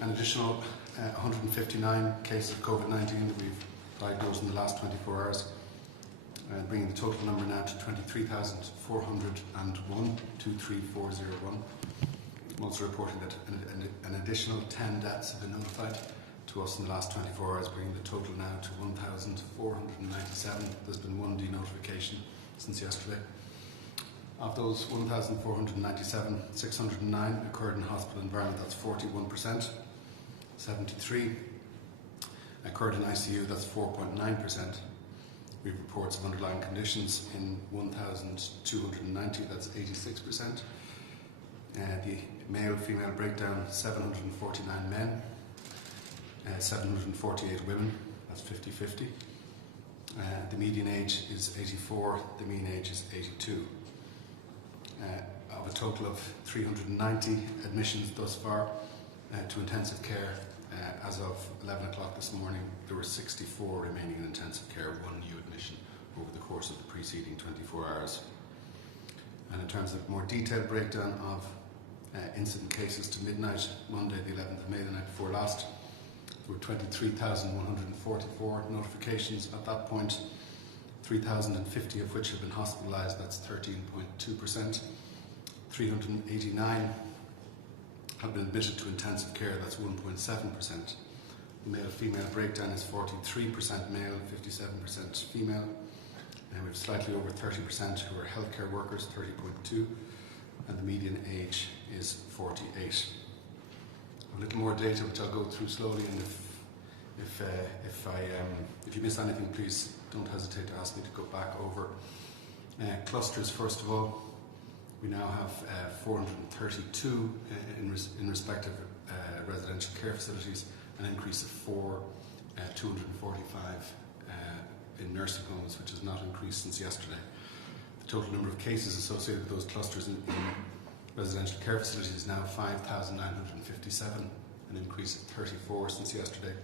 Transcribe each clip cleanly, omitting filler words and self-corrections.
An additional 159 cases of COVID-19 that we've diagnosed in the last 24 hours, bringing the total number now to 23,401, 23401. I'm also reporting that an additional 10 deaths have been notified to us in the last 24 hours, bringing the total now to 1,497. There's been one denotification since yesterday. Of those 1,497, 609 occurred in hospital environment, that's 41%. 73 occurred in ICU, that's 4.9%. We have reports of underlying conditions in 1,290, that's 86%. The male-female breakdown, 749 men, 748 women, that's 50-50. The median age is 84, the mean age is 82. Of a total of 390 admissions thus far to intensive care, as of 11 o'clock this morning, there were 64 remaining in intensive care, one new admission over the course of the preceding 24 hours. And in terms of more detailed breakdown of incident cases to midnight, Monday the 11th of May, the night before last, there were 23,144 notifications at that point, 3,050 of which have been hospitalised, that's 13.2%. 389 have been admitted to intensive care, that's 1.7%. The male-female breakdown is 43% male, 57% female, and we have slightly over 30% who are healthcare workers, 30.2%, and the median age is 48. A little more data which I'll go through slowly, and if you miss anything, please don't hesitate to ask me to go back over. Clusters, first of all, we now have 432 in respective residential care facilities, an increase of 4, 245 in nursing homes, which has not increased since yesterday. The total number of cases associated with those clusters in residential care facilities is now 5,957, an increase of 34 since yesterday.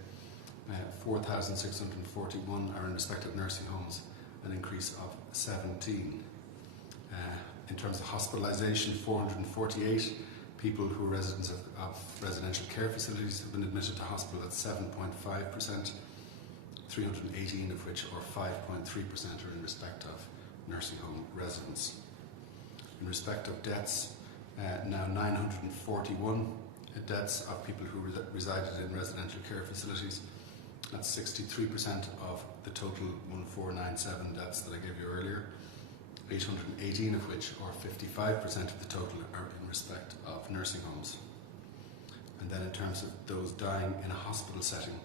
4,641 are in respective nursing homes, an increase of 17. In terms of hospitalisation, 448 people who are residents of residential care facilities have been admitted to hospital, at 7.5%, 318 of which, or 5.3%, are in respect of nursing home residents. In respect of deaths, now 941 deaths of people who resided in residential care facilities. That's 63% of the total 1497 deaths that I gave you earlier. 818 of which, or 55% of the total, are in respect of nursing homes. And then in terms of those dying in a hospital setting,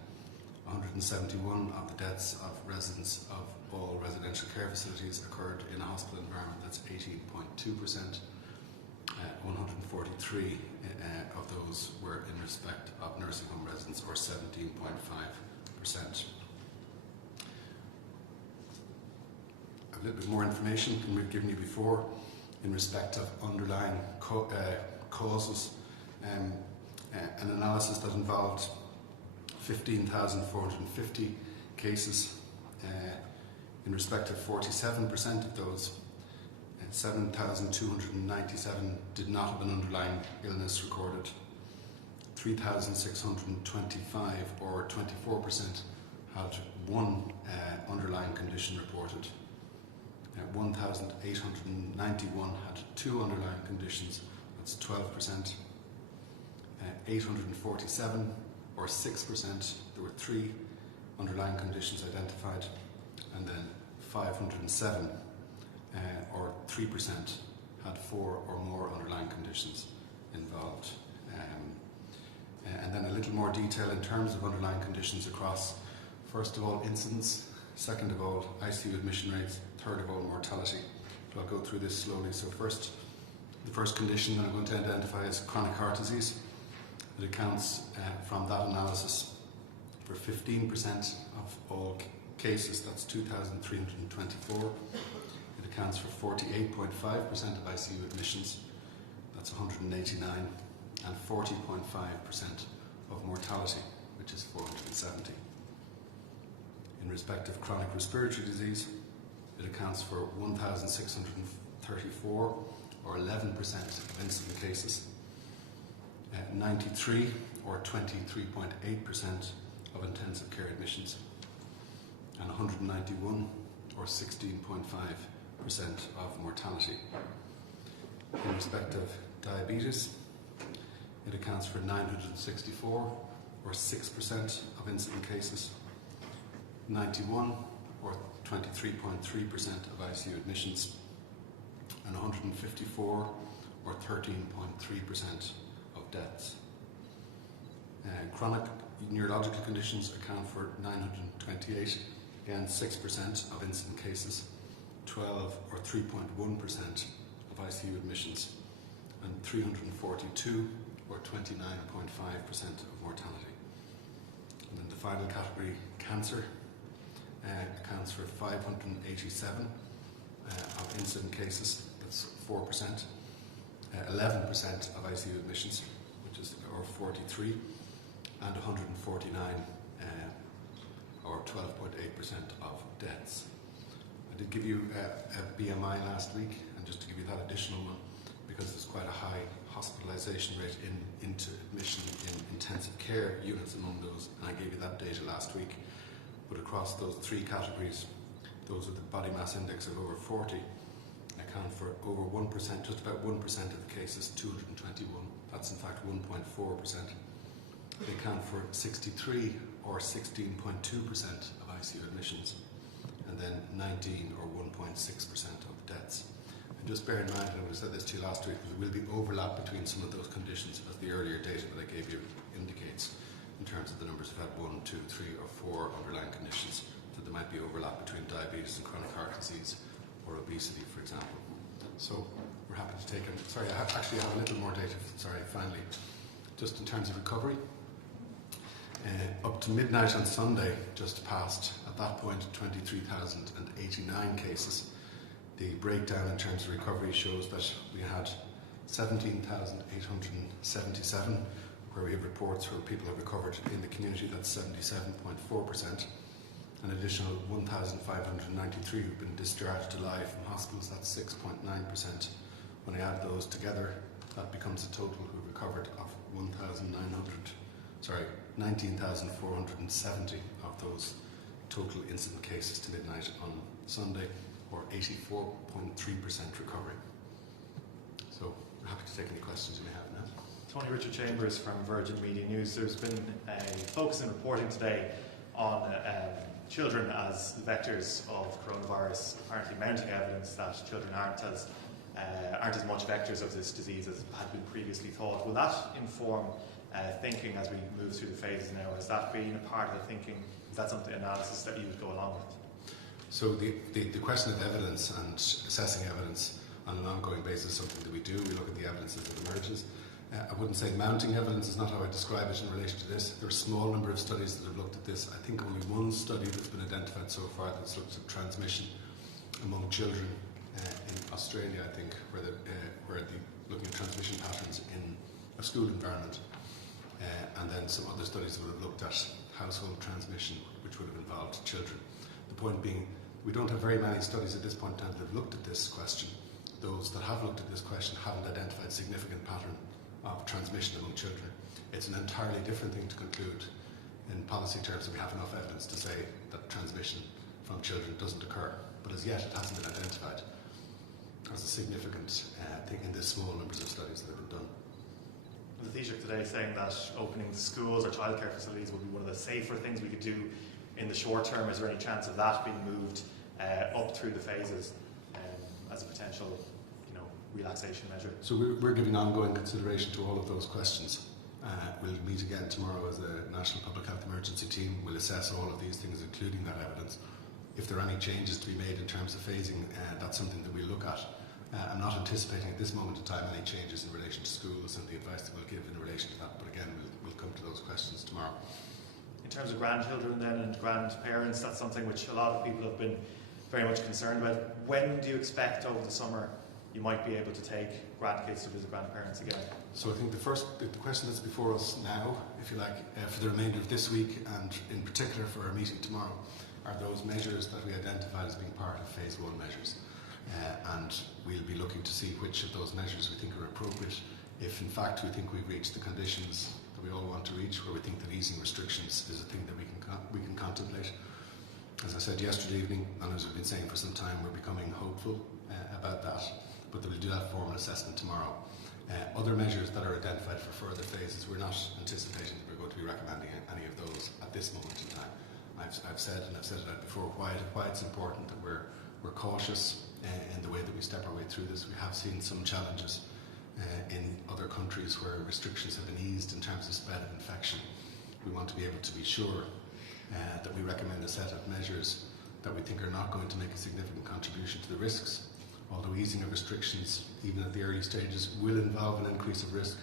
171 of the deaths of residents of all residential care facilities occurred in a hospital environment, that's 18.2%. 143 of those were in respect of nursing home residents, or 17.5%. A little bit more information than we've given you before in respect of underlying causes. An analysis that involved 15,450 cases. In respect of 47% of those, 7,297 did not have an underlying illness recorded. 3,625, or 24%, had one underlying condition reported. 1,891 had two underlying conditions, that's 12%. 847, or 6%, there were three underlying conditions identified, and then 507, or 3%, had four or more underlying conditions involved. And then a little more detail in terms of underlying conditions across, first of all, incidence, second of all, ICU admission rates, third of all, mortality. So I'll go through this slowly. So first, the first condition that I'm going to identify is chronic heart disease. It accounts from that analysis for 15% of all cases, that's 2,324. It accounts for 48.5% of ICU admissions, that's 189, and 40.5% of mortality, which is 470. In respect of chronic respiratory disease, it accounts for 1,634, or 11% of incident cases. 93 or 23.8% of intensive care admissions, and 191 or 16.5% of mortality. In respect of diabetes, it accounts for 964 or 6% of incident cases, 91 or 23.3% of ICU admissions, and 154 or 13.3% of deaths. Chronic neurological conditions account for 928, again 6% of incident cases, 12 or 3.1% of ICU admissions, and 342 or 29.5% of mortality. And then the final category, cancer, accounts for 587 of incident cases, that's 4%, 11% of ICU admissions, which is or 43, and 149 or 12.8% of deaths. I did give you a BMI last week, and just to give you that additional one, because there's quite a high hospitalisation rate into admission in intensive care units among those, and I gave you that data last week. But across those three categories, those with the body mass index of over 40 account for over 1%, just about 1% of the cases, 221. That's in fact 1.4%. They account for 63 or 16.2% of ICU admissions, and then 19 or 1.6% of deaths. And just bear in mind, and I would have said this to you last week, there will be overlap between some of those conditions, as the earlier data that I gave you indicates, in terms of the numbers who've had 1, 2, 3 or 4 underlying conditions. So there might be overlap between diabetes and chronic heart disease or obesity, for example. So we're happy to take it. Sorry, I actually have a little more data, finally. Just in terms of recovery, up to midnight on Sunday, just past, at that point, 23,089 cases. The breakdown in terms of recovery shows that we had 17,877, where we have reports where people have recovered in the community, that's 77.4%. An additional 1,593 who've been discharged alive from hospitals, that's 6.9%. When I add those together, that becomes a total who recovered of 19,470 of those total incident cases to midnight on Sunday, or 84.3% recovery. So I'm happy to take any questions you may have now. Tony Richard Chambers from Virgin Media News. There's been a focus in reporting today on children as vectors of coronavirus, apparently mounting evidence that children aren't as much vectors of this disease as had been previously thought. Will that inform thinking as we move through the phases now? Has that been a part of the thinking? Is that something analysis that you would go along with? So the question of evidence and assessing evidence on an ongoing basis is something that we do. We look at the evidence as it emerges. I wouldn't say mounting evidence is not how I describe it in relation to this. There are a small number of studies that have looked at this. I think only one study that's been identified so far that's looked at transmission among children in Australia, I think, where looking at transmission patterns in a school environment. And then some other studies would have looked at household transmission, which would have involved children. The point being, we don't have very many studies at this point in time that have looked at this question. Those that have looked at this question haven't identified a significant pattern of transmission among children. It's an entirely different thing to conclude in policy terms that we have enough evidence to say that transmission from children doesn't occur. But as yet, it hasn't been identified as a significant thing in the small numbers of studies that have been done. The Taoiseach today saying that opening schools or childcare facilities will be one of the safer things we could do in the short term. Is there any chance of that being moved up through the phases as a potential relaxation measure? So we're giving ongoing consideration to all of those questions. We'll meet again tomorrow as a National Public Health Emergency team. We'll assess all of these things, including that evidence. If there are any changes to be made in terms of phasing, that's something that we'll look at. I'm not anticipating at this moment in time any changes in relation to schools and the advice that we'll give in relation to that, but again, we'll come to those questions tomorrow. In terms of grandchildren then and grandparents, that's something which a lot of people have been very much concerned about. When do you expect over the summer you might be able to take grandkids to visit grandparents again? So I think the question that's before us now, if you like, for the remainder of this week and in particular for our meeting tomorrow, are those measures that we identified as being part of phase 1 measures. And we'll be looking to see which of those measures we think are appropriate. If in fact we think we've reached the conditions, that we all want to reach, where we think that easing restrictions is a thing that we can contemplate. As I said yesterday evening, and as we've been saying for some time, we're becoming hopeful about that, but we'll do that formal assessment tomorrow. Other measures that are identified for further phases, we're not anticipating that we're going to be recommending any of those at this moment in time. I've said, and I've said it before, why it's important that we're cautious in the way that we step our way through this. We have seen some challenges in other countries where restrictions have been eased in terms of spread of infection. We want to be able to be sure that we recommend a set of measures that we think are not going to make a significant contribution to the risks. Although easing of restrictions, even at the early stages, will involve an increase of risk,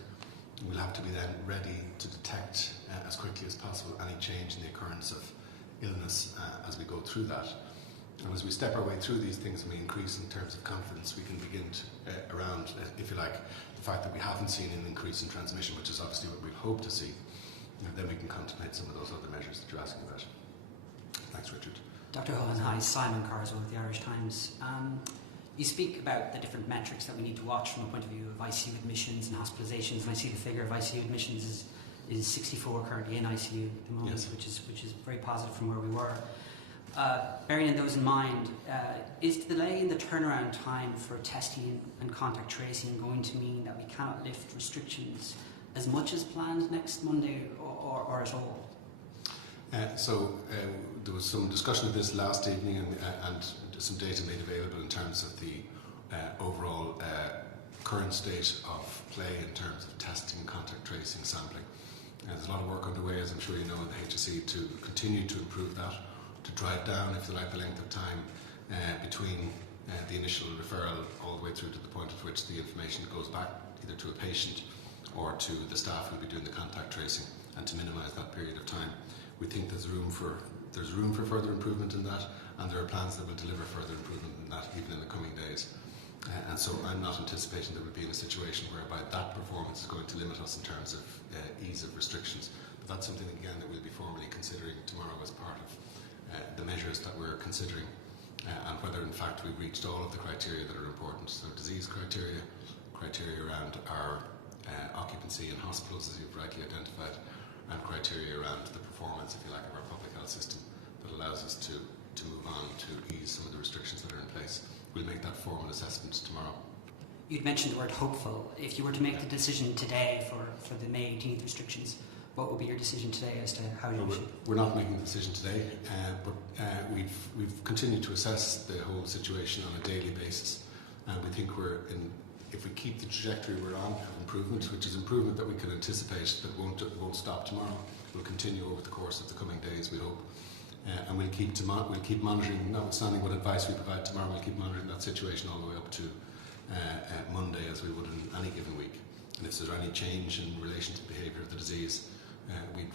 we'll have to be then ready to detect as quickly as possible any change in the occurrence of illness as we go through that. And as we step our way through these things and we increase in terms of confidence, we can begin to, around, if you like, the fact that we haven't seen an increase in transmission, which is obviously what we'd hope to see, and then we can contemplate some of those other measures that you're asking about. Thanks, Richard. Dr. Hullen, hi, Simon Carswell with the Irish Times. You speak about the different metrics that we need to watch from a point of view of ICU admissions and hospitalisations, and I see the figure of ICU admissions is 64 currently in ICU at the moment, yes, which is very positive from where we were. Bearing those in mind, is the delay in the turnaround time for testing and contact tracing going to mean that we cannot lift restrictions as much as planned next Monday or at all? There was some discussion of this last evening and some data made available in terms of the overall current state of play in terms of testing, contact tracing, sampling. There's a lot of work underway, as I'm sure you know, in the HSE to continue to improve that, to drive down, if you like, the length of time between the initial referral all the way through to the point at which the information goes back either to a patient or to the staff who will be doing the contact tracing, and to minimise that period of time. We think there's room for further improvement in that, and there are plans that will deliver further improvement in that even in the coming days. And so I'm not anticipating that we'll be in a situation whereby that performance is going to limit us in terms of ease of restrictions. But that's something, again, that we'll be formally considering tomorrow as part of the measures that we're considering, and whether in fact we've reached all of the criteria that are important. So disease criteria around our occupancy in hospitals, as you've rightly identified, and criteria around the performance, if you like, of our public health system that allows us to move on to ease some of the restrictions that are in place. We'll make that formal assessment tomorrow. You'd mentioned the word hopeful. If you were to make the decision today for the May 18th restrictions, what would be your decision today as to how you should? We're not making the decision today, but we've continued to assess the whole situation on a daily basis, and we think if we keep the trajectory we're on of improvement, which is improvement that we can anticipate that won't stop tomorrow, will continue over the course of the coming days, we hope. And we'll keep monitoring, notwithstanding what advice we provide tomorrow, we'll keep monitoring that situation all the way up to Monday, as we would in any given week. And if there's any change in relation to the behaviour of the disease, we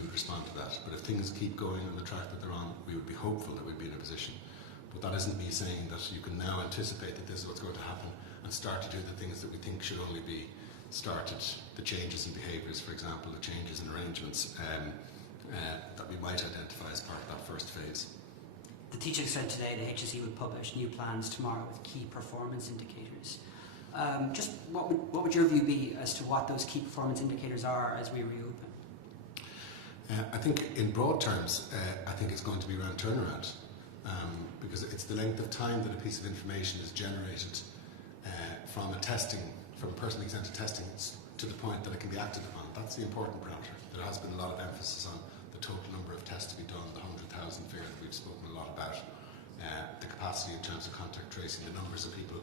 would respond to that. But if things keep going on the track that they're on, we would be hopeful that we'd be in a position. But that isn't me saying that you can now anticipate that this is what's going to happen and start to do the things that we think should only be started. The changes in behaviours, for example, the changes in arrangements that we might identify as part of that first phase. The teacher said today the HSE would publish new plans tomorrow with key performance indicators. Just what would your view be as to what those key performance indicators are as we reopen? I think in broad terms, I think it's going to be around turnaround, because it's the length of time that a piece of information is generated from a personally consented testing to the point that it can be acted upon. That's the important parameter. There has been a lot of emphasis on the total number of tests to be done, the 100,000 figure that we've spoken a lot about, the capacity in terms of contact tracing, the numbers of people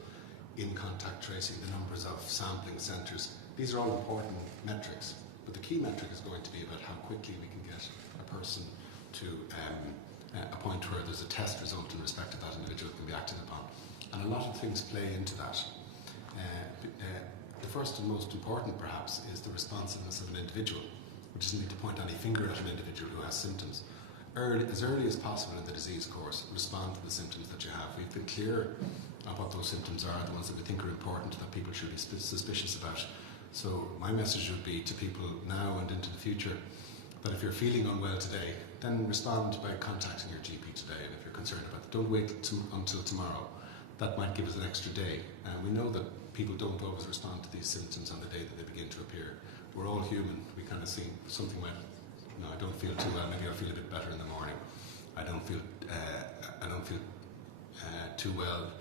in contact tracing, the numbers of sampling centres. These are all important metrics, but the key metric is going to be about how quickly we can get a person to a point where there's a test result in respect of that individual that can be acted upon. And a lot of things play into that. The first and most important, perhaps, is the responsiveness of an individual, which isn't to point any finger at an individual who has symptoms. As early as possible in the disease course, respond to the symptoms that you have. We've been clear of what those symptoms are, the ones that we think are important, that people should be suspicious about. So my message would be to people now and into the future that if you're feeling unwell today, then respond by contacting your GP today, and if you're concerned about it, don't wait until tomorrow. That might give us an extra day. And we know that people don't always respond to these symptoms on the day that they begin to appear. we're all human. We kind of see something went, I don't feel too well, maybe I'll feel a bit better in the morning. I don't feel too well,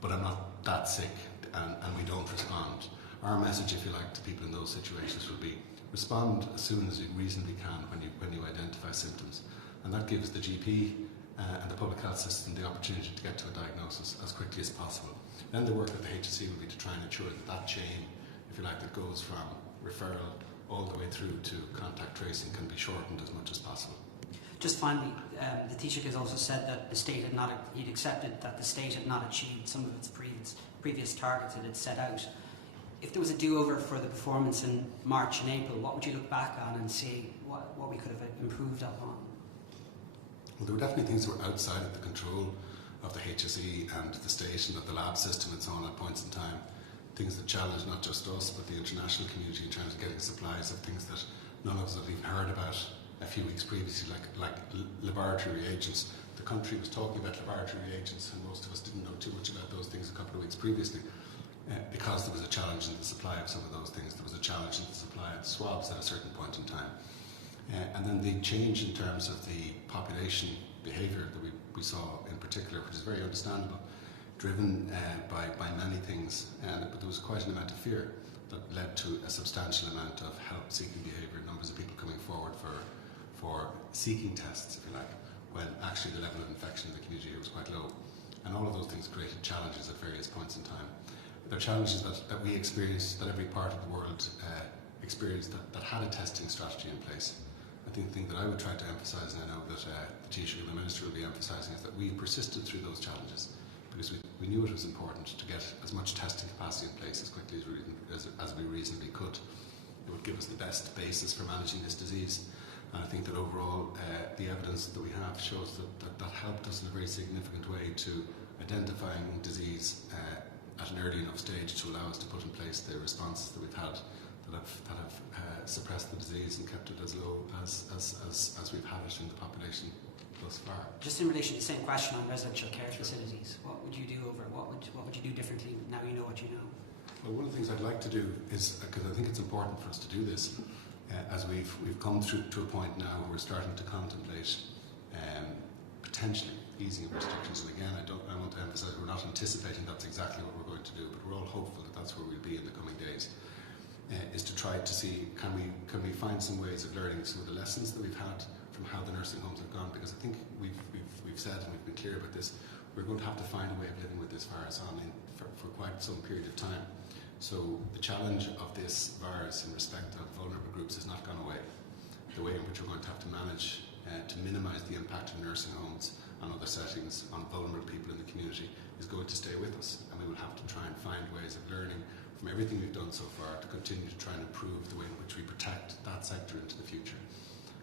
but I'm not that sick, and we don't respond. Our message, if you like, to people in those situations would be respond as soon as you reasonably can when you identify symptoms, and that gives the GP and the public health system the opportunity to get to a diagnosis as quickly as possible. Then the work of the HSE will be to try and ensure that chain, if you like, that goes from referral all the way through to contact tracing can be shortened as much as possible. Just finally, the Taoiseach has also said that the state had not, he'd accepted that the state had not achieved some of its previous targets that it set out. If there was a do-over for the performance in March and April, what would you look back on and see what we could have improved upon? Well, there were definitely things that were outside of the control of the HSE and the state and of the lab system and so on at points in time. Things that challenged not just us but the international community in terms of getting supplies of things that none of us had even heard about a few weeks previously, like laboratory reagents. The country was talking about laboratory reagents and most of us didn't know too much about those things a couple of weeks previously because there was a challenge in the supply of some of those things. There was a challenge in the supply of swabs at a certain point in time. And then the change in terms of the population behaviour that we saw in particular, which is very understandable, driven by many things, but there was quite an amount of fear that led to a substantial amount of help-seeking behaviour, numbers of people coming forward for seeking tests, if you like, when actually the level of infection in the community was quite low. And all of those things created challenges at various points in time. There are challenges that we experienced, that every part of the world experienced that had a testing strategy in place. I think the thing that I would try to emphasise, and I know that the Taoiseach and the Minister will be emphasising, is that we persisted through those challenges because we knew it was important to get as much testing capacity in place as quickly as we reasonably could. It would give us the best basis for managing this disease. And I think that overall the evidence that we have shows that helped us in a very significant way to identifying disease at an early enough stage to allow us to put in place the responses that we've had that have suppressed the disease and kept it as low as we've had it in the population thus far. Just in relation to the same question on residential care facilities, what would you do what would you do differently now you know what you know? Well, one of the things I'd like to do is, because I think it's important for us to do this, as we've come through to a point now where we're starting to contemplate potentially easing of restrictions. And again, I want to emphasise we're not anticipating that's exactly what we're going to do, but we're all hopeful that that's where we'll be in the coming days. Is to try to see can we find some ways of learning some of the lessons that we've had from how the nursing homes have gone, because I think we've said and we've been clear about this, we're going to have to find a way of living with this virus on for quite some period of time. So the challenge of this virus in respect of vulnerable groups has not gone away. The way in which we're going to have to manage to minimise the impact of nursing homes and other settings on vulnerable people in the community is going to stay with us, and we will have to try and find ways of learning from everything we've done so far to continue to try and improve the way in which we protect that sector into the future.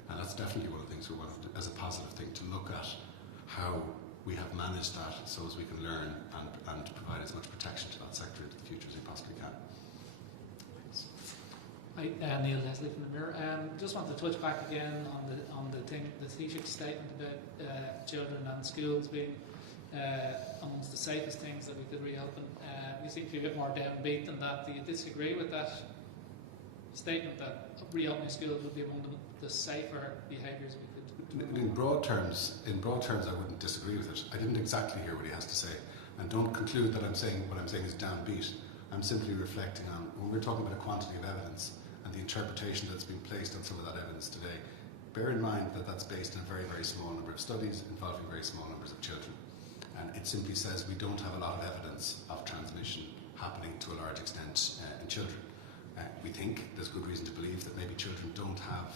And that's definitely one of the things we want to do, as a positive thing, to look at how we have managed that so as we can learn and provide as much protection to that sector into the future as we possibly can. Hi, Neil Leslie from the Mirror. Just want to touch back again on the Taoiseach's statement about children and schools being amongst the safest things that we could reopen. You seem to be a bit more downbeat than that. Do you disagree with that statement that reopening schools would be among the safer behaviours we could? In broad terms, I wouldn't disagree with it. I didn't exactly hear what he has to say, and don't conclude that what I'm saying is downbeat. I'm simply reflecting on when we're talking about a quantity of evidence and the interpretation that's been placed on some of that evidence today. Bear in mind that that's based on a very, very small number of studies involving very small numbers of children. And it simply says we don't have a lot of evidence of transmission happening to a large extent in children. We think there's good reason to believe that maybe children don't have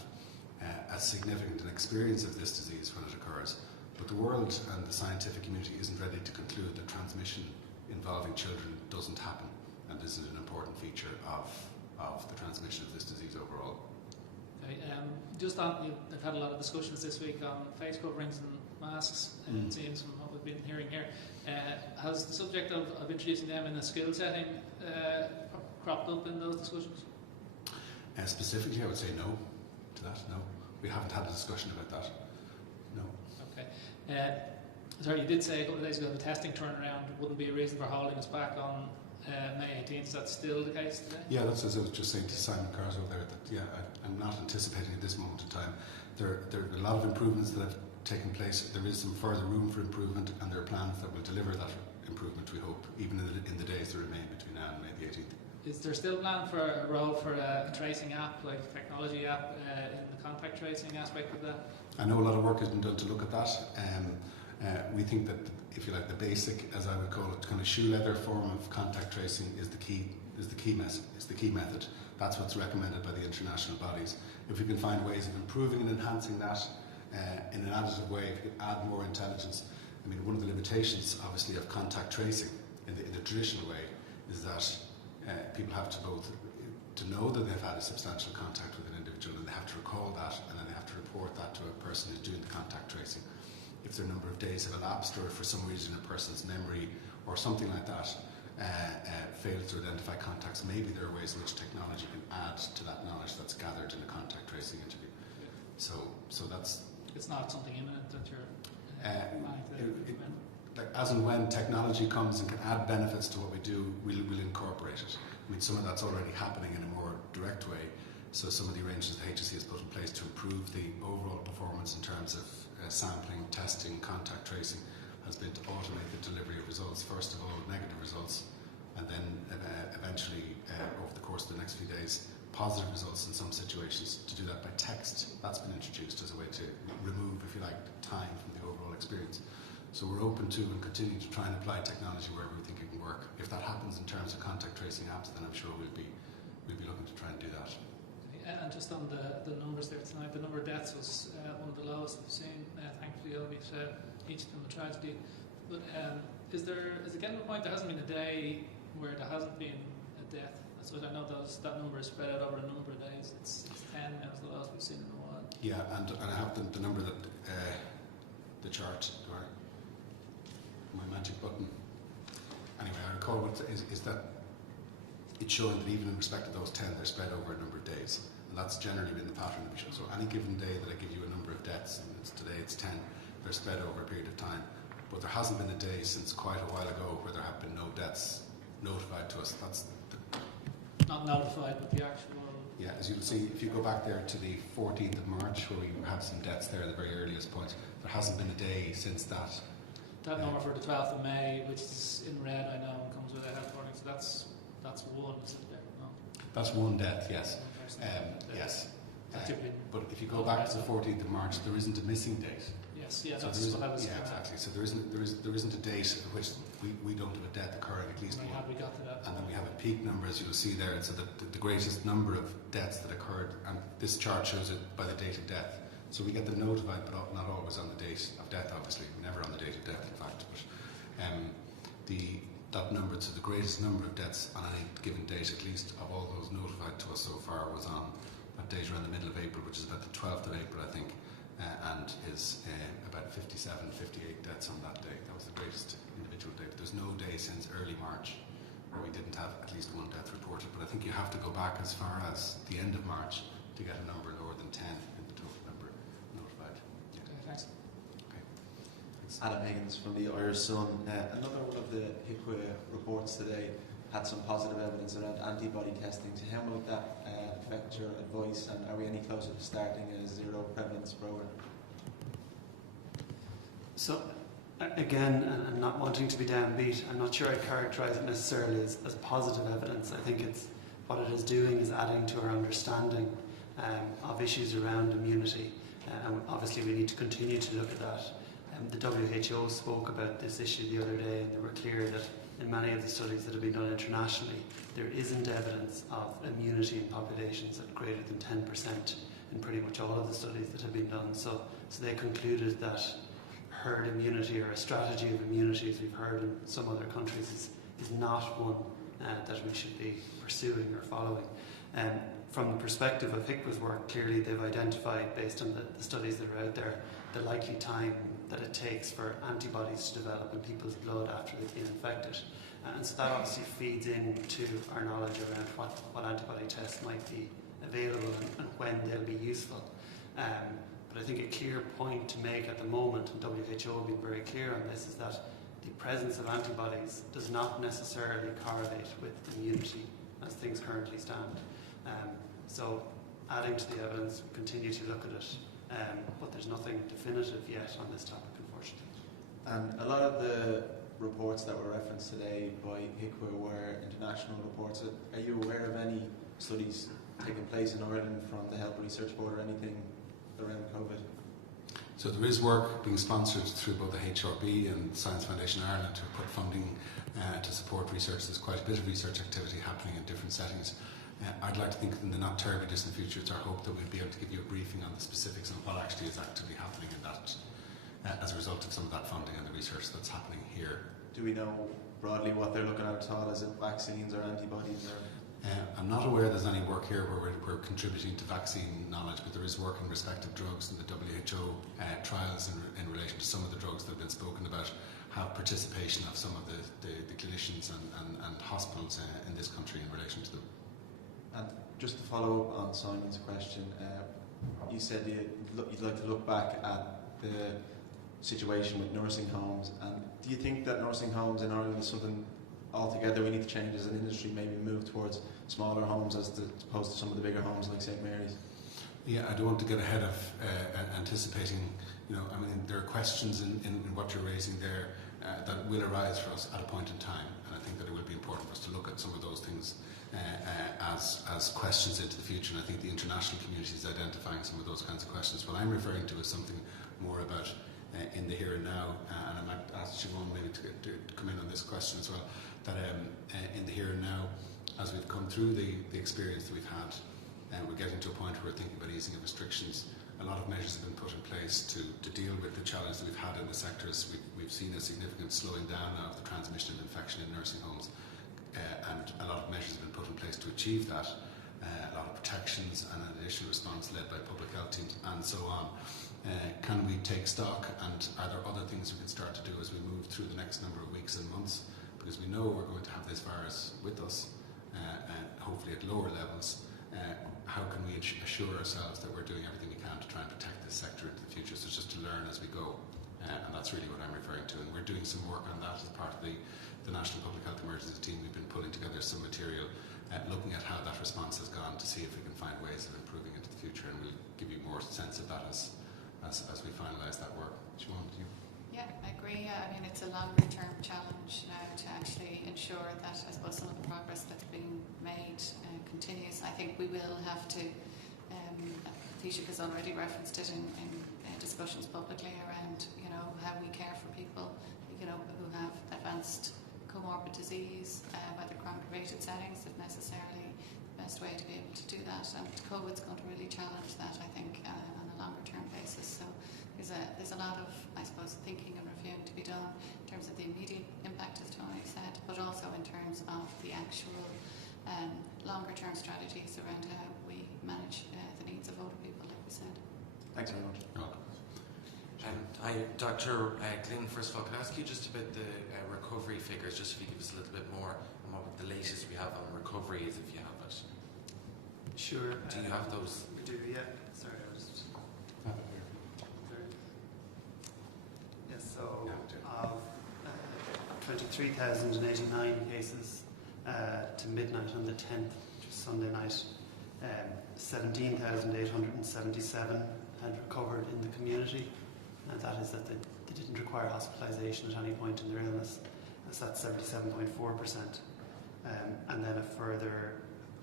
as significant an experience of this disease when it occurs. But the world and the scientific community isn't ready to conclude that transmission involving children doesn't happen, and this is an important feature of the transmission of this disease overall. Okay, just on, I've had a lot of discussions this week on face coverings and masks, it seems from what we've been hearing here. Has the subject of introducing them in a school setting cropped up in those discussions? Specifically, I would say no to that. No, we haven't had a discussion about that. No. Okay. Sorry, you did say a couple of days ago the testing turnaround wouldn't be a reason for holding us back on May 18th. Is that still the case today? Yeah, that's as I was just saying to Simon Carzo there, that I'm not anticipating at this moment in time. There are a lot of improvements that have taken place. There is some further room for improvement, and there are plans that will deliver that improvement, we hope, even in the days that remain between now and May the 18th. Is there still a plan for a role for a tracing app, like a technology app, in the contact tracing aspect of that? I know a lot of work has been done to look at that. We think that, if you like, the basic, as I would call it, kind of shoe leather form of contact tracing is the key method. That's what's recommended by the international bodies. If we can find ways of improving and enhancing that in an additive way, if we can add more intelligence. I mean, one of the limitations, obviously, of contact tracing in the traditional way is that people have to both to know that they've had a substantial contact with an individual, and they have to recall that, and then they have to report that to a person who's doing the contact tracing. If their number of days have elapsed, or if for some reason a person's memory or something like that fails to identify contacts, maybe there are ways in which technology can add to that knowledge that's gathered in a contact tracing interview. So that's... It's not something imminent that you're like as and when technology comes and can add benefits to what we do, we'll incorporate it. I mean, some of that's already happening in a more direct way. So some of the arrangements the HSE has put in place to improve the overall performance in terms of sampling, testing, contact tracing has been to automate the delivery of results. First of all, negative results, and then eventually, over the course of the next few days, positive results in some situations. To do that by text, that's been introduced as a way to remove, if you like, time from the overall experience. So we're open to and continue to try and apply technology wherever we think it can work. If that happens in terms of contact tracing apps, then I'm sure we'll be looking to try and do that. And just on the numbers there tonight, the number of deaths was one of the lowest we've seen. Thankfully, albeit each of them a tragedy. But is it getting to the point there hasn't been a day where there hasn't been a death? So I know that number is spread out over a number of days. It's 10 now, is the lowest we've seen in a while. Yeah, and I have the number that the chart, or my magic button. Anyway, I recall what is that it's showing that even in respect to those 10, they're spread over a number of days. And that's generally been the pattern that we show. So any given day that I give you a number of deaths, and today it's 10, they're spread over a period of time. But there hasn't been a day since quite a while ago where there have been no deaths notified to us. That's not notified, but the actual... Yeah, as you'll see, if you go back there to the 14th of March, where we have some deaths there at the very earliest point, there hasn't been a day since that. That number for the 12th of May, which is in red, I know, and comes with a health warning, so that's one, isn't there? No. That's one death, yes. Yes. But if you go back to the 14th of March, there isn't a missing date. Yes, yeah, So that's what I was... Yeah, exactly. So there isn't a date at which we don't have a death occurring, at least one. We got to that. And then we have a peak number, as you'll see there. So the greatest number of deaths that occurred, and this chart shows it by the date of death. So we get them notified, but not always on the date of death, obviously. Never on the date of death, in fact. But that number, so the greatest number of deaths on any given date, at least, of all those notified to us so far, was on that date around the middle of April, which is about the 12th of April, I think, and is about 57, 58 deaths on that day. That was the greatest individual day. But there's no day since early March where we didn't have at least one death reported. But I think you have to go back as far as the end of March to get a number lower than 10 in the total number notified. Yeah. Okay, thanks. Okay. Thanks. Adam Higgins from the Irish Sun. Another one of the HIQA reports today had some positive evidence around antibody testing. So how might that affect your advice, and are we any closer to starting a zero prevalence program? So, again, and not wanting to be downbeat, I'm not sure I'd characterise it necessarily as positive evidence. I think it's what it is doing is adding to our understanding of issues around immunity, and obviously we need to continue to look at that. The WHO spoke about this issue the other day, and they were clear that in many of the studies that have been done internationally, there isn't evidence of immunity in populations at greater than 10% in pretty much all of the studies that have been done. So they concluded that herd immunity, or a strategy of immunity, as we've heard in some other countries, is not one that we should be pursuing or following. From the perspective of HIQA's work, clearly they've identified, based on the studies that are out there, the likely time that it takes for antibodies to develop in people's blood after they've been infected. And so that obviously feeds into our knowledge around what antibody tests might be available and when they'll be useful. But I think a clear point to make at the moment, and WHO have been very clear on this, is that the the presence of antibodies does not necessarily correlate with immunity as things currently stand. So adding to the evidence, we continue to look at it, but there's nothing definitive yet on this topic, unfortunately. And a lot of the reports that were referenced today by HICWA were international reports. Are you aware of any studies taking place in Ireland from the Health Research Board or anything around COVID? So there is work being sponsored through both the HRB and Science Foundation Ireland to put funding to support research. There's quite a bit of research activity happening in different settings. I'd like to think in the not terribly distant future it's our hope that we'll be able to give you a briefing on the specifics on what actually is actively happening in that as a result of some of that funding and the research that's happening here. Do we know broadly what they're looking at all? Is it vaccines or antibodies? Or I'm not aware there's any work here where we're contributing to vaccine knowledge, but there is work in respect of drugs, and the WHO trials in relation to some of the drugs that have been spoken about have participation of some of the clinicians and hospitals in this country in relation to them. And just to follow up on Simon's question, you said you'd like to look back at the situation with nursing homes, and do you think that nursing homes in Ireland is something altogether we need to change as an industry, maybe move towards smaller homes as opposed to some of the bigger homes like St Mary's? Yeah, I don't want to get ahead of anticipating, there are questions in what you're raising there that will arise for us at a point in time, and I think that it will be important for us to look at some of those things as questions into the future, and I think the international community is identifying some of those kinds of questions. What I'm referring to is something more about in the here and now, and I might ask Siobhan maybe to come in on this question as well, that in the here and now, as we've come through the experience that we've had, we're getting to a point where we're thinking about easing of restrictions. A lot of measures have been put in place to deal with the challenge that we've had in the sectors. We've seen a significant slowing down now of the transmission of infection in nursing homes, and a lot of measures have been put in place to achieve that. A lot of protections and an additional response led by public health teams and so on. Can we take stock, and are there other things we can start to do as we move through the next number of weeks and months? Because we know we're going to have this virus with us, hopefully at lower levels. How can we assure ourselves that we're doing everything we can to try and protect this sector into the future? So it's just to learn as we go, and that's really what I'm referring to. And we're doing some work on that as part of the National Public Health Emergency Team. We've been putting together some material looking at how that response has gone to see if we can find ways of improving into the future, and we'll give you more sense of that as we finalise that work. Siobhan, do you? Yeah, I agree. I mean, it's a longer term challenge now to actually ensure that, I suppose, some of the progress that's being made continues. I think we will have to, Taoiseach has already referenced it in discussions publicly around, how we care for people, who have advanced comorbid disease, whether chronic-related settings, if necessarily the best way to be able to do that. And COVID's going to really challenge that, I think, on a longer term basis. So there's a lot of, I suppose, thinking and reviewing to be done in terms of the immediate impact, as Tony said, but also in terms of the actual longer term strategies around how we manage the needs of older people, like we said. Thanks very much. You're welcome. Hi, Dr. Glynn. First of all, can I ask you just about the recovery figures, just if you give us a little bit more on what the latest we have on recovery is, if you have it? Sure. Do you have those? We do, yeah. Sorry, I was just... Yes, so of 23,089 cases to midnight on the 10th, which was Sunday night, 17,877 had recovered in the community, and that is that they didn't require hospitalisation at any point in their illness. So that's 77.4%. And then a further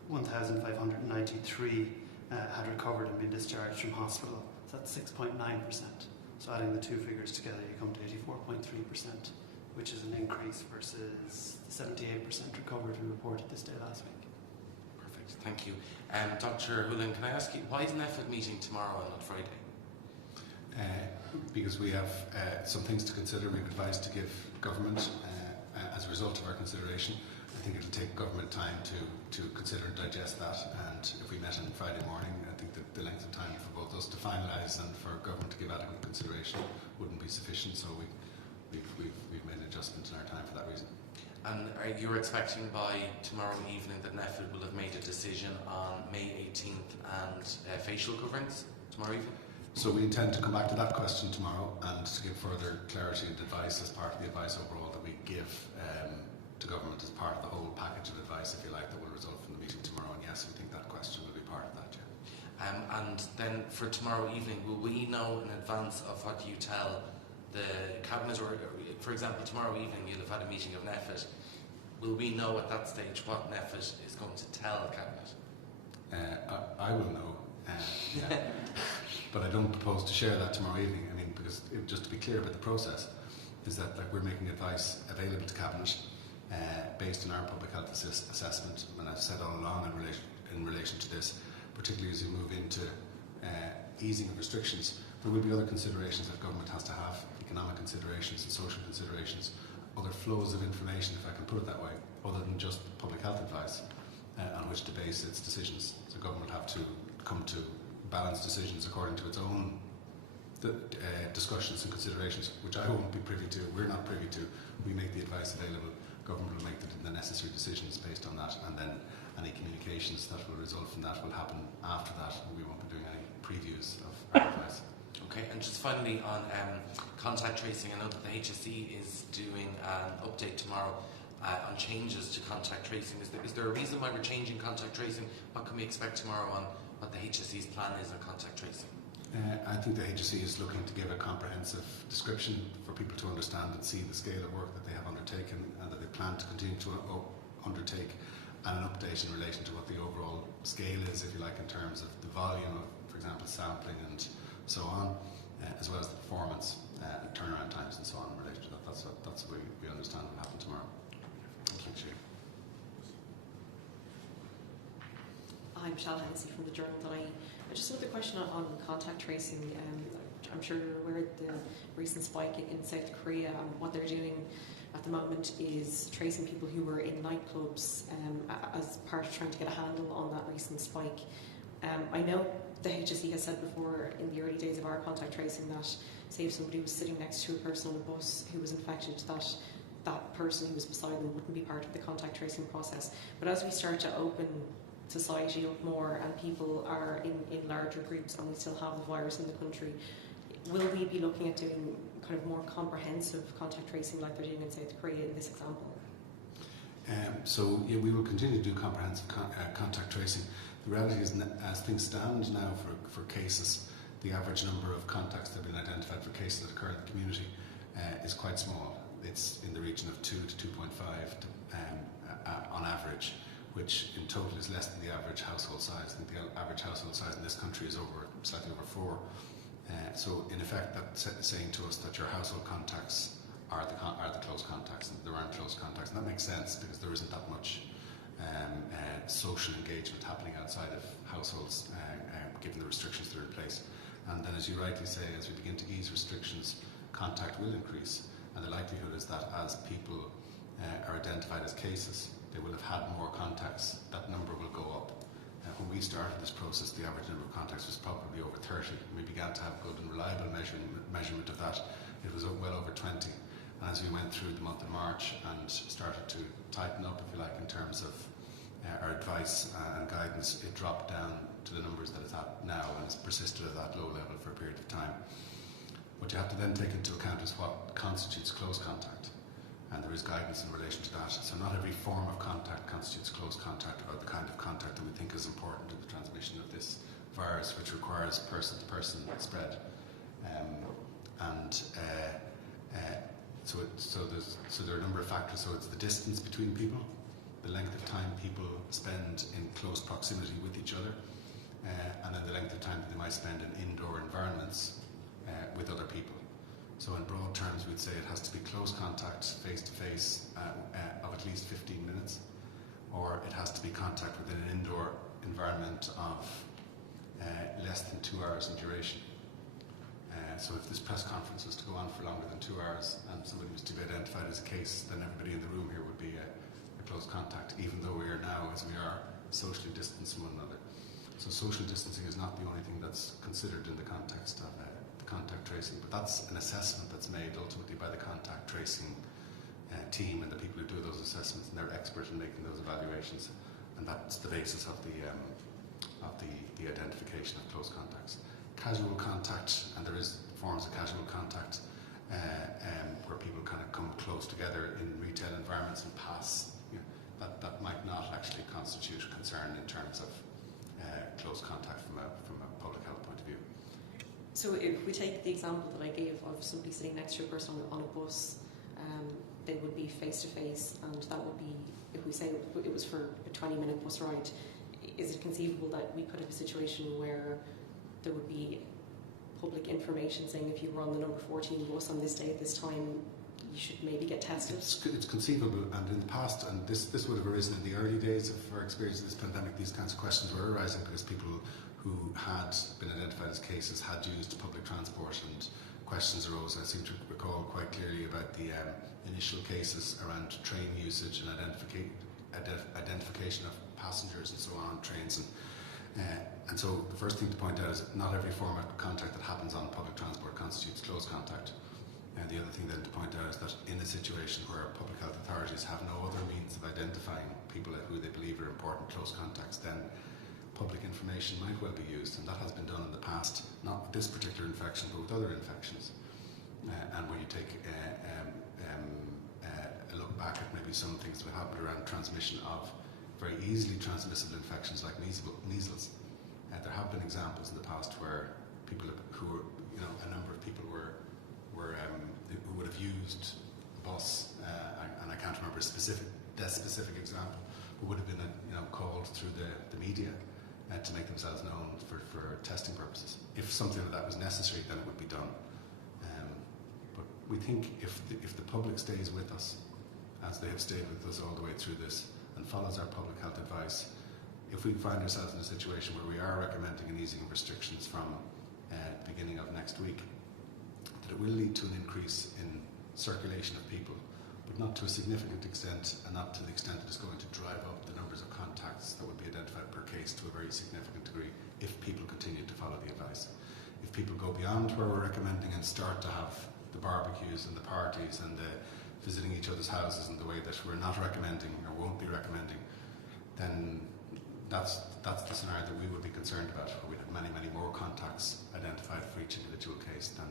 1,593 had recovered and been discharged from hospital. So that's 6.9%. So adding the two figures together, you come to 84.3%, which is an increase versus the 78% recovered we reported this day last week. Perfect, thank you. Dr. Hoolan, can I ask you, why is NEFID meeting tomorrow and not Friday? Because we have some things to consider. We've advised to give government, as a result of our consideration. I think it'll take government time to consider and digest that, and if we met on Friday morning, I think that the length of time for both us to finalise and for government to give adequate consideration wouldn't be sufficient, so we've made an adjustment in our time for that reason. And are you expecting by tomorrow evening that NEFID will have made a decision on May 18th and facial coverings tomorrow evening? So we intend to come back to that question tomorrow and to give further clarity and advice as part of the advice overall that we give to government as part of the whole package of advice, if you like, that will result from the meeting tomorrow. And yes, we think that question will be part of that, yeah. And then for tomorrow evening, will we know in advance of what you tell the Cabinet, or for example, tomorrow evening you'll have had a meeting of NEFIT. Will we know at that stage what NEFIT is going to tell Cabinet? I will know, yeah. But I don't propose to share that tomorrow evening. I mean, because just to be clear about the process, is that we're making advice available to Cabinet based on our public health assessment. And I've said all along in relation to this, particularly as we move into easing of restrictions, there will be other considerations that government has to have, economic considerations and social considerations, other flows of information, if I can put it that way, other than just public health advice on which to base its decisions. So government will have to come to balanced decisions according to its own discussions and considerations, which I won't be privy to, we're not privy to. We make the advice available, government will make the necessary decisions based on that, and then any communications that will result from that will happen after that, and we won't be doing any previews of our advice. Okay, and just finally on contact tracing, I know that the HSE is doing an update tomorrow on changes to contact tracing. Is there a reason why we're changing contact tracing? What can we expect tomorrow on what the HSE's plan is on contact tracing? I think the HSE is looking to give a comprehensive description for people to understand and see the scale of work that they have undertaken and that they plan to continue to undertake, and an update in relation to what the overall scale is, if you like, in terms of the volume of, for example, sampling and so on, as well as the performance and turnaround times and so on in relation to that. That's what we understand will happen tomorrow. Thank you. I'm Michelle Hennessy from the Journal Today. Just another question on contact tracing. I'm sure you're aware of the recent spike in South Korea, and what they're doing at the moment is tracing people who were in nightclubs as part of trying to get a handle on that recent spike. I know the HSE has said before in the early days of our contact tracing that, say, if somebody was sitting next to a person on a bus who was infected, that person who was beside them wouldn't be part of the contact tracing process. But as we start to open society up more and people are in larger groups and we still have the virus in the country, will we be looking at doing kind of more comprehensive contact tracing like they're doing in South Korea in this example? So yeah, we will continue to do comprehensive contact tracing. The reality is, as things stand now for cases, the average number of contacts that have been identified for cases that occur in the community is quite small. It's in the region of 2 to 2.5 on average, which in total is less than the average household size. I think the average household size in this country is slightly over 4. So in effect, that's saying to us that your household contacts are the close contacts, and there aren't close contacts. And that makes sense because there isn't that much social engagement happening outside of households, given the restrictions that are in place. And then, as you rightly say, as we begin to ease restrictions, contact will increase. And the likelihood is that as people are identified as cases, they will have had more contacts. That number will go up. When we started this process, the average number of contacts was probably over 30. We began to have good and reliable measurement of that. It was well over 20. And as we went through the month of March and started to tighten up, if you like, in terms of our advice and guidance, it dropped down to the numbers that it's at now and has persisted at that low level for a period of time. What you have to then take into account is what constitutes close contact. And there is guidance in relation to that. So not every form of contact constitutes close contact, or the kind of contact that we think is important in the transmission of this virus, which requires person-to-person spread. So there are a number of factors. So it's the distance between people, the length of time people spend in close proximity with each other, and then the length of time that they might spend in indoor environments with other people. So in broad terms, we'd say it has to be close contact, face-to-face, of at least 15 minutes, or it has to be contact within an indoor environment of less than 2 hours in duration. So if this press conference was to go on for longer than 2 hours and somebody was to be identified as a case, then everybody in the room here would be a close contact, even though we are now, as we are, socially distanced from one another. So social distancing is not the only thing that's considered in the context of contact tracing, but that's an assessment that's made ultimately by the contact tracing team and the people who do those assessments, and they're expert in making those evaluations, and that's the basis of the identification of close contacts. casual contact, and there is forms of casual contact where people kind of come close together in retail environments and pass, that might not actually constitute concern in terms of close contact from a public health point of view. So if we take the example that I gave of somebody sitting next to a person on a bus, they would be face to face, and that would be, if we say it was for a 20-minute bus ride, is it conceivable that we could have a situation where there would be public information saying if you were on the number 14 bus on this day at this time, you should maybe get tested? It's conceivable, and in the past, and this would have arisen in the early days of our experience of this pandemic, these kinds of questions were arising because people who had been identified as cases had used public transport, and questions arose. I seem to recall quite clearly about the initial cases around train usage and identification of passengers and so on trains. And so the first thing to point out is that not every form of contact that happens on public transport constitutes close contact. And the other thing then to point out is that in a situation where public health authorities have no other means of identifying people who they believe are important close contacts, then public information might well be used, and that has been done in the past, not with this particular infection, but with other infections. And when you take a look back at maybe some things that happened around transmission of very easily transmissible infections like measles, there have been examples in the past where people who were, a number of people who would have used a bus, and I can't remember that specific example, but would have been called through the media to make themselves known for testing purposes. If something like that was necessary, then it would be done. But we think if the public stays with us, as they have stayed with us all the way through this, and follows our public health advice, if we find ourselves in a situation where we are recommending an easing of restrictions from the beginning of next week, that it will lead to an increase in circulation of people, but not to a significant extent, and not to the extent that it's going to drive up the numbers of contacts that would be identified per case to a very significant degree if people continue to follow the advice. If people go beyond where we're recommending and start to have the barbecues and the parties and the visiting each other's houses in the way that we're not recommending or won't be recommending, then that's the scenario that we would be concerned about, where we'd have many, many more contacts identified for each individual case than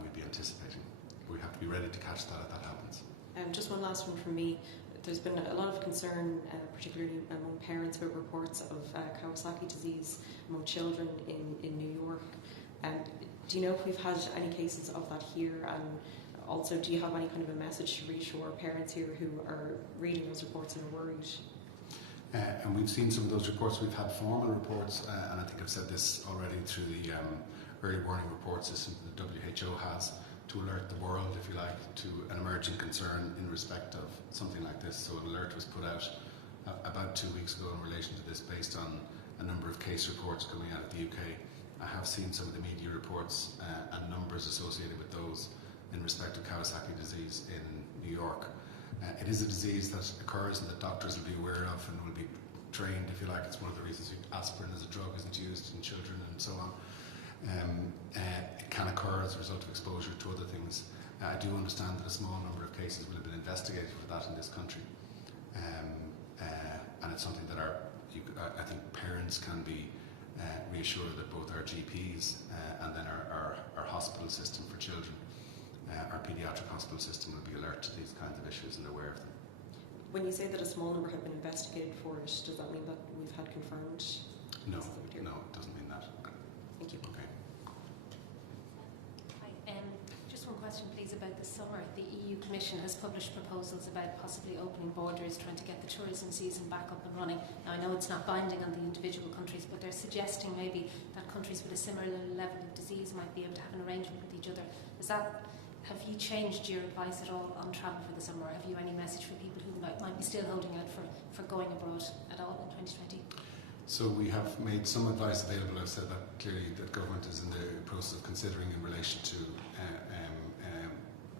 we'd be anticipating. We have to be ready to catch that if that happens. Just one last one from me. There's been a lot of concern, particularly among parents, about reports of Kawasaki disease among children in New York. Do you know if we've had any cases of that here? And also, do you have any kind of a message to reassure parents here who are reading those reports and are worried? And we've seen some of those reports. We've had formal reports, and I think I've said this already through the early warning report system that the WHO has to alert the world, if you like, to an emerging concern in respect of something like this. So an alert was put out about 2 weeks ago in relation to this, based on a number of case reports coming out of the UK. I have seen some of the media reports and numbers associated with those in respect of Kawasaki disease in New York. It is a disease that occurs and that doctors will be aware of and will be trained, if you like. It's one of the reasons aspirin as a drug isn't used in children and so on. It can occur as a result of exposure to other things. I do understand that a small number of cases will have been investigated for that in this country. And it's something that I think parents can be reassured that both our GPs and then our hospital system for children, our paediatric hospital system, will be alert to these kinds of issues and aware of them. When you say that a small number have been investigated for it, does that mean that we've had confirmed? No, it doesn't mean that. Thank you. Okay. Hi, just one question, please, about this summer. The EU Commission has published proposals about possibly opening borders, trying to get the tourism season back up and running. Now, I know it's not binding on the individual countries, but they're suggesting maybe that countries with a similar level of disease might be able to have an arrangement with each other. Have you changed your advice at all on travel for the summer? Have you any message for people who might be still holding out for going abroad at all in 2020? So we have made some advice available. I've said that clearly, that government is in the process of considering in relation to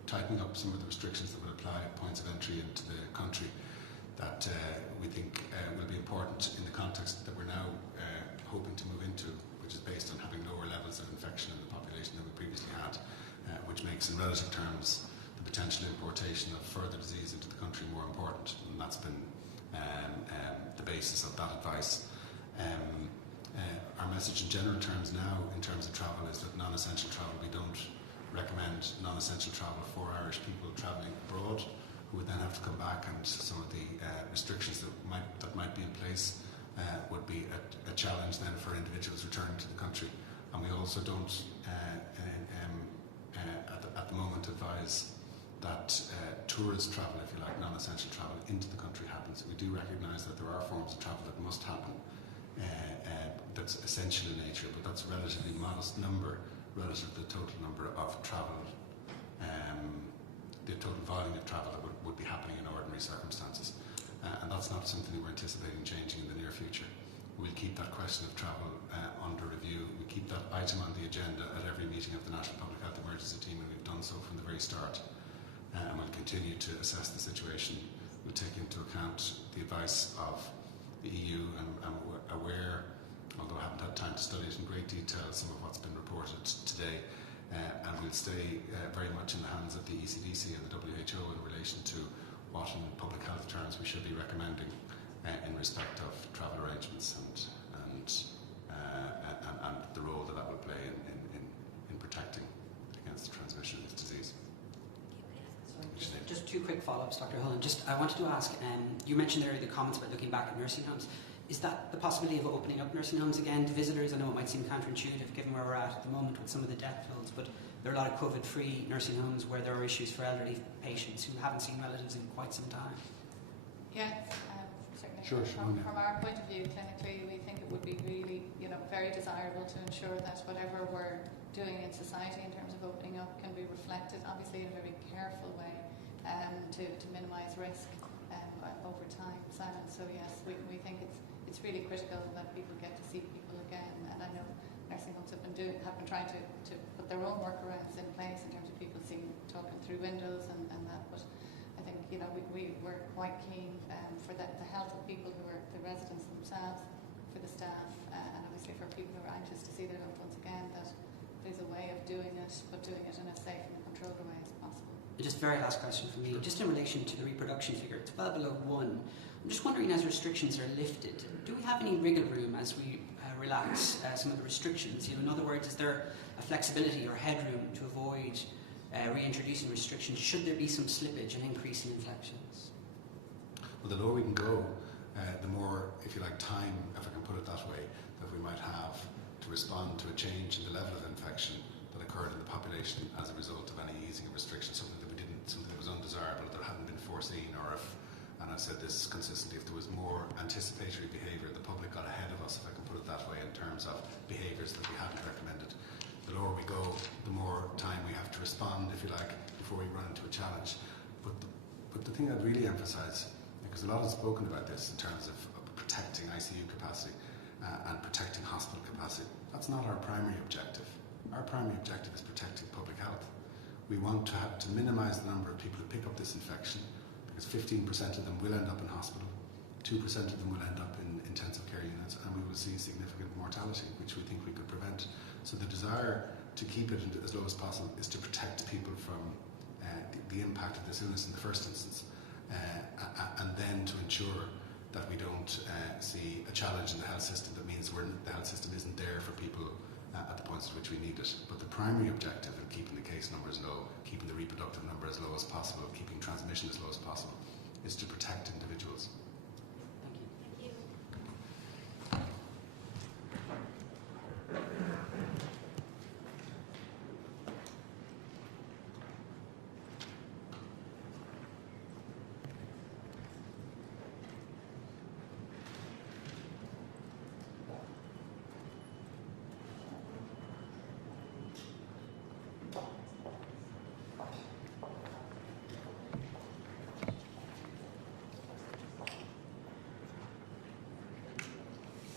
tightening up some of the restrictions that will apply at points of entry into the country, that we think will be important in the context that we're now hoping to move into, which is based on having lower levels of infection in the population than we previously had, which makes in relative terms the potential importation of further disease into the country more important, and that's been the basis of that advice. Our message in general terms now, in terms of travel, is that non-essential travel, we don't recommend non-essential travel for Irish people travelling abroad, who would then have to come back, and some of the restrictions that might be in place would be a challenge then for individuals returning to the country. And we also don't at the moment advise that tourist travel, if you like, non-essential travel into the country happens. We do recognise that there are forms of travel that must happen that's essential in nature, but that's a relatively modest number relative to the total number of travel, the total volume of travel that would be happening in ordinary circumstances. And that's not something that we're anticipating changing in the near future. We'll keep that question of travel under review. We keep that item on the agenda at every meeting of the National Public Health Emergency Team, and we've done so from the very start. And we'll continue to assess the situation. We'll take into account the advice of the EU, and we're aware, although I haven't had time to study it in great detail, some of what's been reported today. And we'll stay very much in the hands of the ECDC and the WHO in relation to what in public health terms we should be recommending in respect of travel arrangements and the role that will play in protecting against the transmission of this disease. Just two quick follow-ups, Dr. Hullen. I wanted to ask, you mentioned there the comments about looking back at nursing homes. Is that the possibility of opening up nursing homes again to visitors? I know it might seem counterintuitive given where we're at the moment with some of the death tolls, but there are a lot of COVID-free nursing homes where there are issues for elderly patients who haven't seen relatives in quite some time. Yes, certainly. Sure, From our point of view, clinically, we think it would be really, very desirable to ensure that whatever we're doing in society in terms of opening up can be reflected, obviously in a very careful way, to minimise risk over time. So yes, we think it's really critical that people get to see people again. And I know nursing homes have been trying to put their own workarounds in place in terms of people talking through windows and that. But I think we're quite keen for the health of people who are the residents themselves, for the staff, and obviously for people who are anxious to see their loved ones again, that there's a way of doing it, but doing it in a safe and a controlled way as possible. Just very last question from me, just in relation to the reproduction figure, it's well below 1. I'm just wondering, as restrictions are lifted, do we have any wriggle room as we relax some of the restrictions? In other words, is there a flexibility or headroom to avoid reintroducing restrictions should there be some slippage and increase in infections? Well, the lower we can go, the more, if you like, time, if I can put it that way, that we might have to respond to a change in the level of infection that occurred in the population as a result of any easing of restrictions, something that was undesirable, that hadn't been foreseen, or if, and I've said this consistently, if there was more anticipatory behaviour, the public got ahead of us, if I can put it that way, in terms of behaviours that we hadn't recommended. The lower we go, the more time we have to respond, if you like, before we run into a challenge. But the thing I'd really emphasise, because a lot is spoken about this in terms of protecting ICU capacity and protecting hospital capacity, that's not our primary objective. Our primary objective is protecting public health. We want to minimise the number of people who pick up this infection, because 15% of them will end up in hospital, 2% of them will end up in intensive care units, and we will see significant mortality, which we think we could prevent. So the desire to keep it as low as possible is to protect people from the impact of this illness in the first instance, and then to ensure that we don't see a challenge in the health system that means the health system isn't there for people at the points at which we need it. But the primary objective in keeping the case numbers low, keeping the reproductive number as low as possible, keeping transmission as low as possible, is to protect individuals.